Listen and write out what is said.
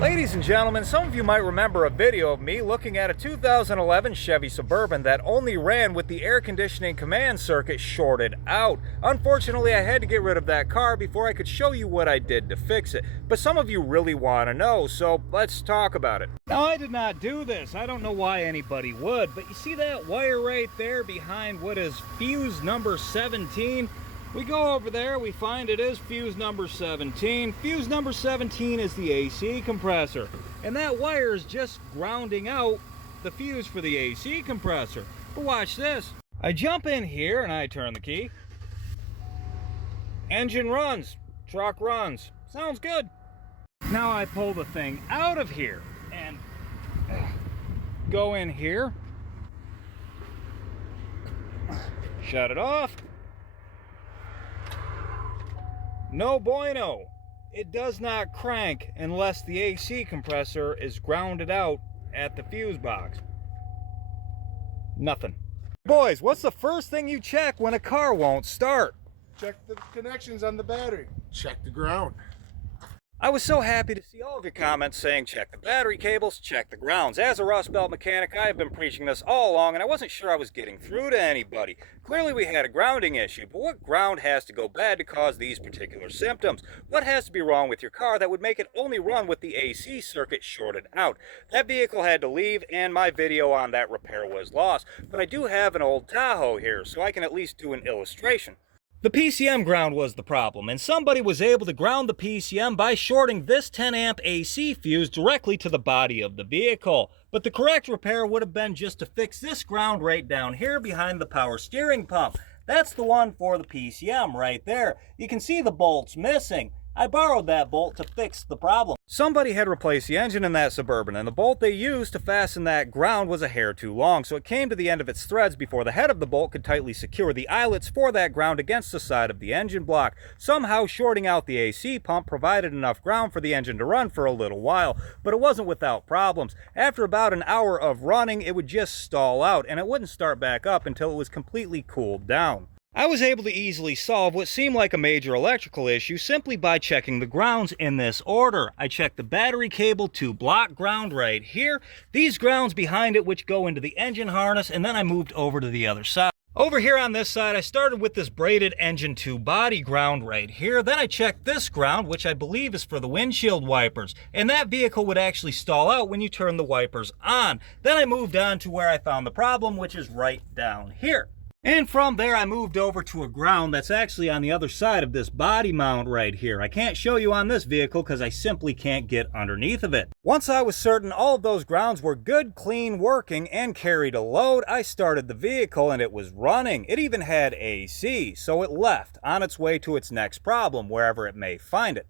Ladies and gentlemen, some of you might remember a video of me looking at a 2011 Chevy Suburban that only ran with the air conditioning command circuit shorted out. Unfortunately, I had to get rid of that car before I could show you what I did to fix it. But some of you really want to know, so let's talk about it. Now, I did not do this. I don't know why anybody would, but you see that wire right there behind what is fuse number 17? We go over there, we find it is fuse number 17. Fuse number 17 is the AC compressor. And that wire is just grounding out the fuse for the AC compressor. But watch this. I jump in here and I turn the key. Engine runs, truck runs. Sounds good. Now I pull the thing out of here and go in here. Shut it off. No bueno. It does not crank unless the AC compressor is grounded out at the fuse box. Nothing. Boys, what's the first thing you check when a car won't start? Check the connections on the battery. Check the ground. I was so happy to see all of your comments saying check the battery cables, check the grounds. As a Rust Belt mechanic, I have been preaching this all along and I wasn't sure I was getting through to anybody. Clearly we had a grounding issue, but what ground has to go bad to cause these particular symptoms? What has to be wrong with your car that would make it only run with the AC circuit shorted out? That vehicle had to leave and my video on that repair was lost. But I do have an old Tahoe here, so I can at least do an illustration. The PCM ground was the problem, and somebody was able to ground the PCM by shorting this 10 amp AC fuse directly to the body of the vehicle. But the correct repair would have been just to fix this ground right down here behind the power steering pump. That's the one for the PCM right there. You can see the bolts missing. I borrowed that bolt to fix the problem. Somebody had replaced the engine in that Suburban, and the bolt they used to fasten that ground was a hair too long, so it came to the end of its threads before the head of the bolt could tightly secure the eyelets for that ground against the side of the engine block. Somehow shorting out the AC pump provided enough ground for the engine to run for a little while, but it wasn't without problems. After about an hour of running, it would just stall out, and it wouldn't start back up until it was completely cooled down. I was able to easily solve what seemed like a major electrical issue simply by checking the grounds in this order. I checked the battery cable to block ground right here, these grounds behind it which go into the engine harness, and then I moved over to the other side. Over here on this side, I started with this braided engine to body ground right here. Then I checked this ground, which I believe is for the windshield wipers. And that vehicle would actually stall out when you turn the wipers on. Then I moved on to where I found the problem, which is right down here. And from there, I moved over to a ground that's actually on the other side of this body mount right here. I can't show you on this vehicle because I simply can't get underneath of it. Once I was certain all of those grounds were good, clean, working, and carried a load, I started the vehicle and it was running. It even had AC, so it left on its way to its next problem, wherever it may find it.